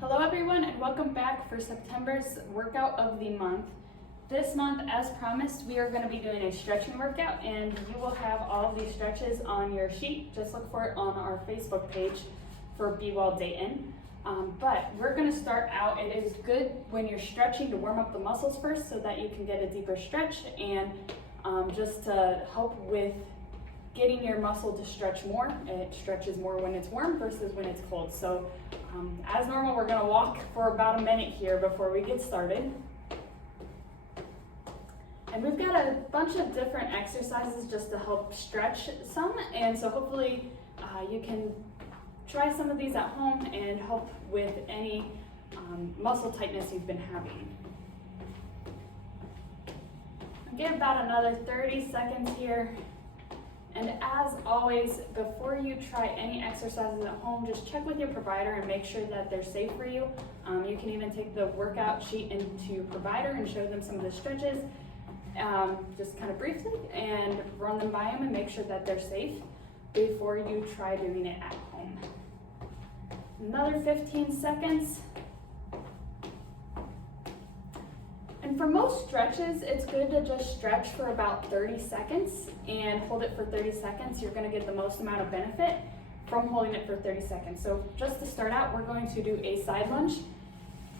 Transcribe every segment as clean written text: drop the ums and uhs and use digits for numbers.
Hello everyone and welcome back for September's workout of the month. This month, as promised, we are going to be doing a stretching workout and you will have all of these stretches on your sheet. Just look for it on our Facebook page for Be Well Dayton. But we're going to start out. It is good when you're stretching to warm up the muscles first so that you can get a deeper stretch and just to help with getting your muscle to stretch more. It stretches more when it's warm versus when it's cold. So as normal, we're going to walk for about a minute here before we get started. And we've got a bunch of different exercises just to help stretch some, and so hopefully you can try some of these at home and help with any muscle tightness you've been having. I'll give about another 30 seconds here. And as always, before you try any exercises at home, just check with your provider and make sure that they're safe for you. You can even take the workout sheet into your provider and show them some of the stretches, just kind of briefly, and run them by them and make sure that they're safe before you try doing it at home. Another 15 seconds. And for most stretches, it's good to just stretch for about 30 seconds and hold it for 30 seconds. You're going to get the most amount of benefit from holding it for 30 seconds. So just to start out, we're going to do a side lunge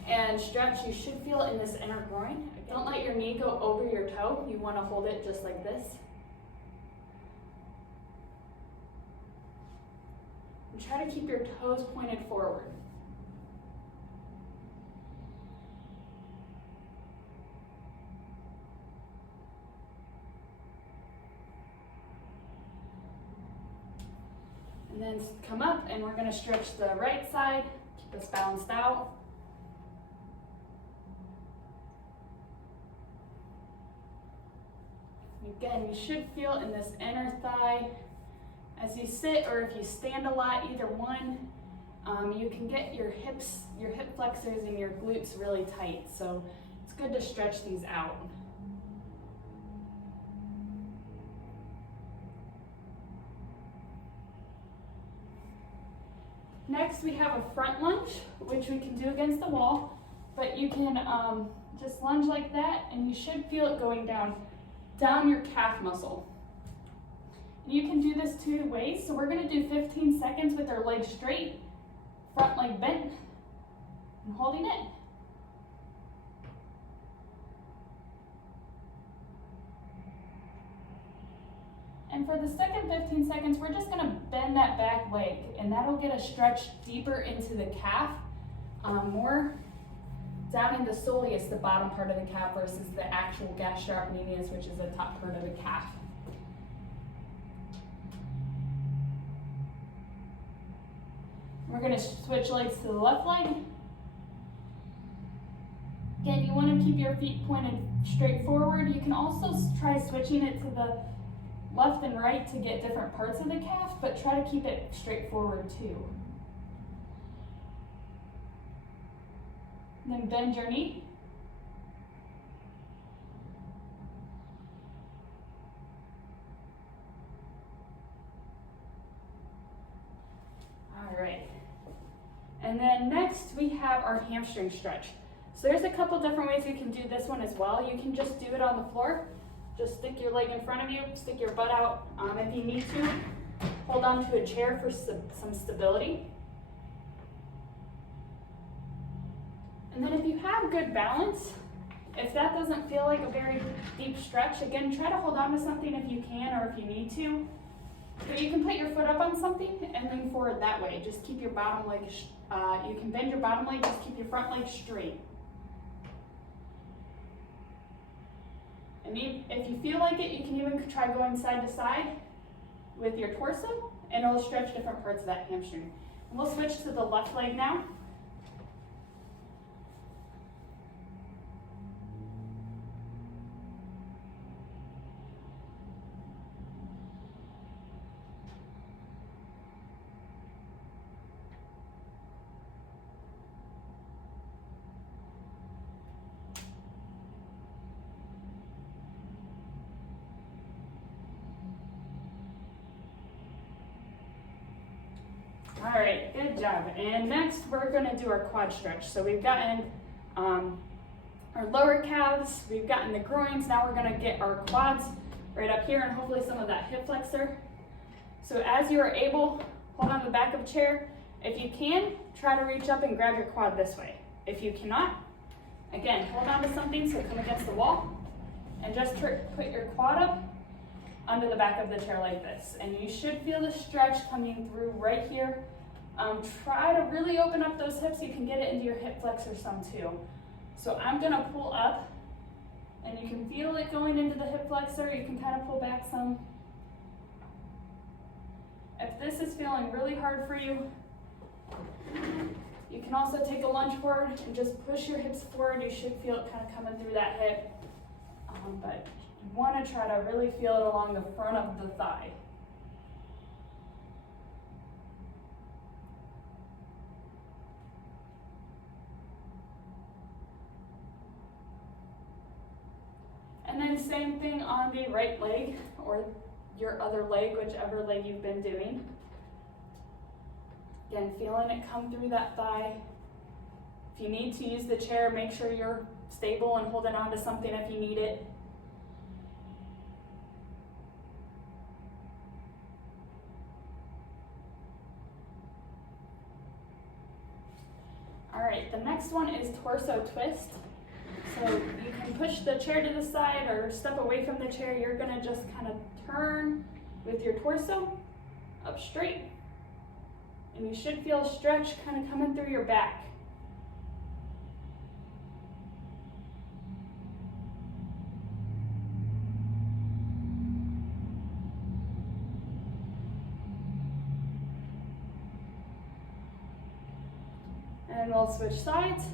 and stretch. You should feel in this inner groin. Don't let your knee go over your toe. You want to hold it just like this. And try to keep your toes pointed forward. And then come up and we're going to stretch the right side, keep us balanced out. Again, you should feel in this inner thigh as you sit, or if you stand a lot, either one, you can get your hips, your hip flexors and your glutes really tight. So it's good to stretch these out. Next, we have a front lunge, which we can do against the wall, but you can just lunge like that, and you should feel it going down your calf muscle. And you can do this two ways, so we're going to do 15 seconds with our legs straight, front leg bent, and holding it. And for the second 15 seconds, we're just going to bend that back leg, and that'll get a stretch deeper into the calf, more down in the soleus, the bottom part of the calf, versus the actual gastroc medius, which is the top part of the calf. We're going to switch legs to the left leg. Again, you want to keep your feet pointed straight forward. You can also try switching it to the left and right to get different parts of the calf, but try to keep it straight forward too. And then bend your knee. All right. And then next we have our hamstring stretch. So there's a couple different ways you can do this one as well. You can just do it on the floor. Just stick your leg in front of you, stick your butt out. If you need to, hold on to a chair for some stability. And then if you have good balance, if that doesn't feel like a very deep stretch, again, try to hold on to something if you can or if you need to. But you can put your foot up on something and lean forward that way. Just keep your bottom leg, you can bend your bottom leg, just keep your front leg straight. And if you feel like it, you can even try going side to side with your torso, and it'll stretch different parts of that hamstring. And we'll switch to the left leg now. All right, good job. And next we're gonna do our quad stretch. So we've gotten our lower calves, we've gotten the groins, now we're gonna get our quads right up here and hopefully some of that hip flexor. So as you are able, hold on the back of a chair. If you can, try to reach up and grab your quad this way. If you cannot, again, hold on to something, so come against the wall and just put your quad up under the back of the chair like this. And you should feel the stretch coming through right here. Try to really open up those hips so you can get it into your hip flexor some too. So I'm gonna pull up and you can feel it going into the hip flexor. You can kind of pull back some. If this is feeling really hard for you, you can also take a lunge forward and just push your hips forward. You should feel it kind of coming through that hip. But you want to try to really feel it along the front of the thigh. And then same thing on the right leg or your other leg, whichever leg you've been doing. Again, feeling it come through that thigh. If you need to use the chair, make sure you're stable and holding on to something if you need it. All right, the next one is torso twist. So you can push the chair to the side or step away from the chair. You're gonna just kind of turn with your torso up straight. And you should feel a stretch kind of coming through your back. And we'll switch sides.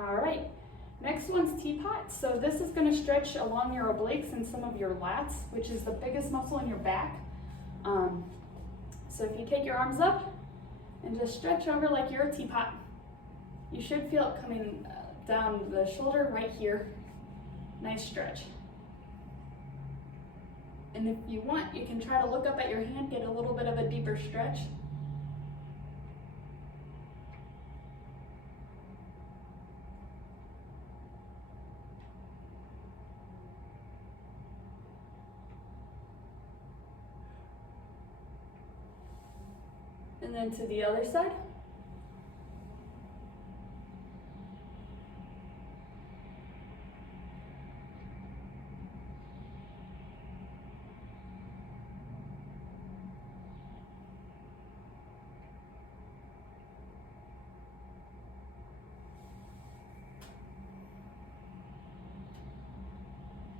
All right, next one's teapot. So this is gonna stretch along your obliques and some of your lats, which is the biggest muscle in your back. So if you take your arms up and just stretch over like you're a teapot, you should feel it coming down the shoulder right here. Nice stretch. And if you want, you can try to look up at your hand, get a little bit of a deeper stretch. And then to the other side.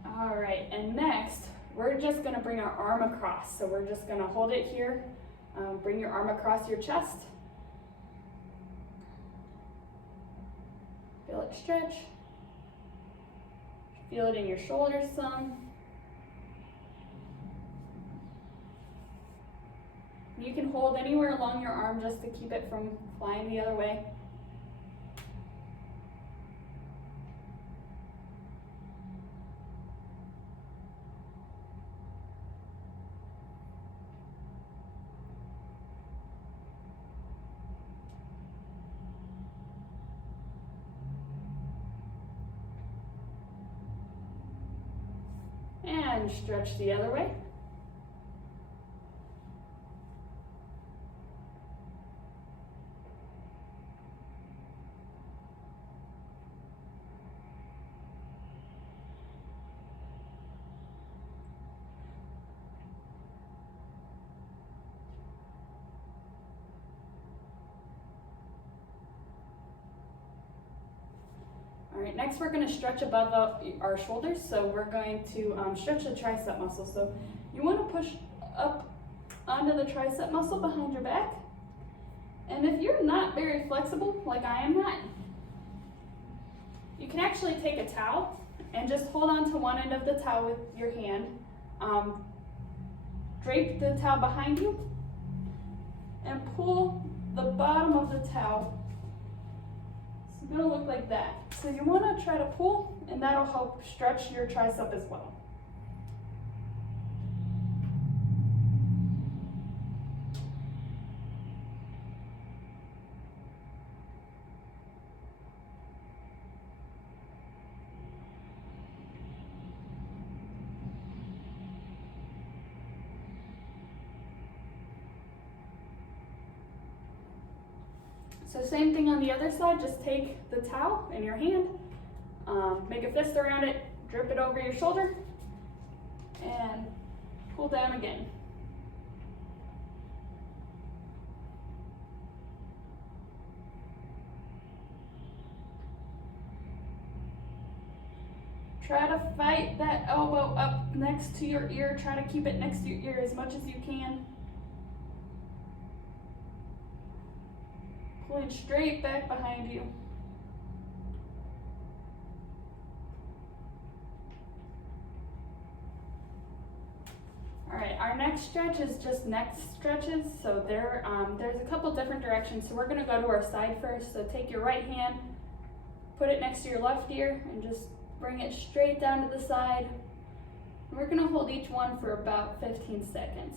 All right, and next, we're just gonna bring our arm across. So we're just gonna hold it here. Bring your arm across your chest. Feel it stretch. Feel it in your shoulders some. You can hold anywhere along your arm just to keep it from flying the other way. And stretch the other way. All right, next we're going to stretch above our shoulders. So we're going to stretch the tricep muscle. So you want to push up onto the tricep muscle behind your back. And if you're not very flexible, like I am not, you can actually take a towel and just hold on to one end of the towel with your hand Drape the towel behind you and pull the bottom of the towel. It's gonna look like that. So you wanna try to pull, and that'll help stretch your tricep as well. So same thing on the other side, just take the towel in your hand, make a fist around it, drip it over your shoulder, and pull down again. Try to fight that elbow up next to your ear. Try to keep it next to your ear as much as you can. Pulling straight back behind you. All right, our next stretch is just neck stretches. So there's a couple different directions. So we're gonna go to our side first. So take your right hand, put it next to your left ear, and just bring it straight down to the side. And we're gonna hold each one for about 15 seconds.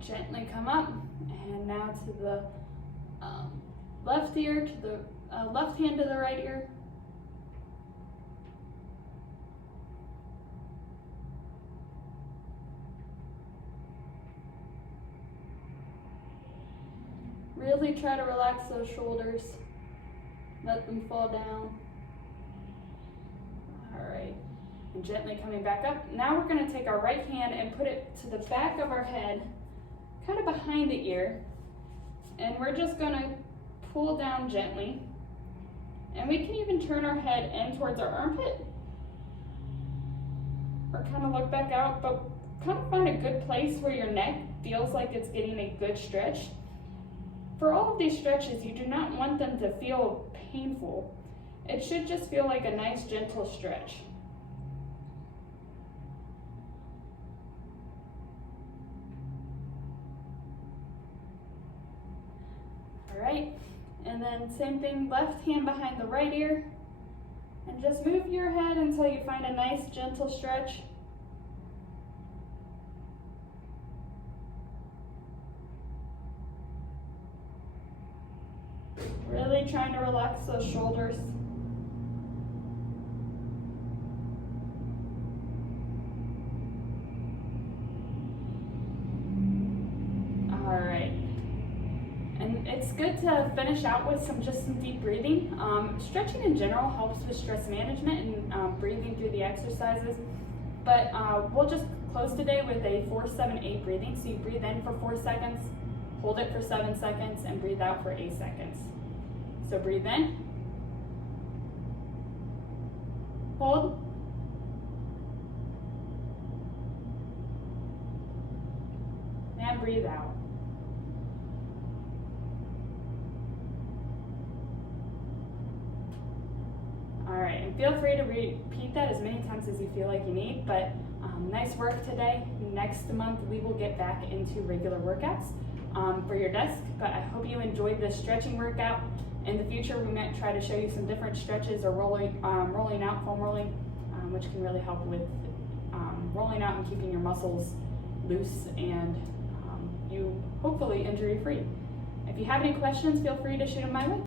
Gently come up, and now to the left ear, to the left hand to the right ear. Really try to relax those shoulders. Let them fall down. All right, and gently coming back up. Now we're gonna take our right hand and put it to the back of our head, kind of behind the ear, and we're just gonna pull down gently, and we can even turn our head in towards our armpit or kind of look back out, but kind of find a good place where your neck feels like it's getting a good stretch. For all of these stretches, you do not want them to feel painful. It should just feel like a nice gentle stretch. Right, and then same thing, left hand behind the right ear, and just move your head until you find a nice gentle stretch. Really trying to relax those shoulders. All right. And it's good to finish out with some deep breathing. Stretching in general helps with stress management and breathing through the exercises. But we'll just close today with a 4-7-8 breathing. So you breathe in for 4 seconds, hold it for 7 seconds, and breathe out for 8 seconds. So breathe in, hold, and breathe out. All right, and feel free to repeat that as many times as you feel like you need, but nice work today. Next month, we will get back into regular workouts for your desk, but I hope you enjoyed this stretching workout. In the future, we might try to show you some different stretches or rolling out, foam rolling, which can really help with rolling out and keeping your muscles loose and you hopefully injury-free. If you have any questions, feel free to shoot them my way.